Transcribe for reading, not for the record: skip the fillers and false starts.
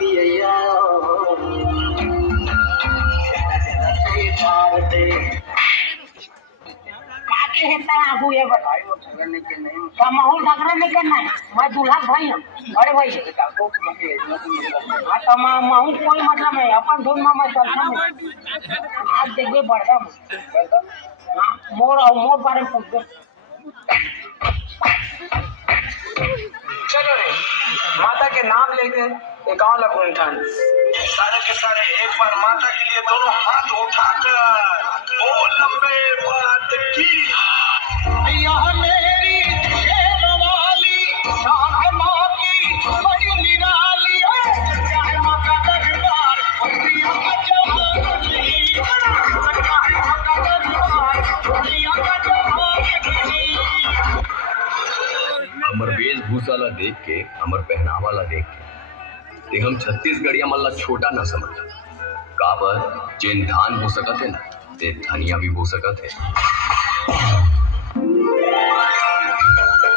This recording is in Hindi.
पिया काके हेता आगू ये बताई वो झगड़ने के नहीं का माहौल झगड़ा नहीं करना है मैं दूल्हा भाई हूं अरे भाई काको के हां तो माहौल कोई मतलब नहीं अपन धुन में मैं चलता हूं आज देखिए बढ़ा हां मोर बारे में पूछ चलो रे माता के नाम लेके 51 लाख उठान सारे के सारे एक बार माता के लिए दोनों हाथ उठाकर ओ लंबे बात की यह मेरी शेरवाली शान है माँ की बड़ी निराली चाहे माँ का दरबार दुनिया का जहान नहीं लगता है माँ का दरबार दुनिया का जहान नहीं हमर वेशभूषा ला देख के हमर पहनावा ला देख के ते हम छत्तीसगढ़िया मन ला छोटा न समझ काबर जेन धान हो सकत है ना ते धनिया भी हो सकत है।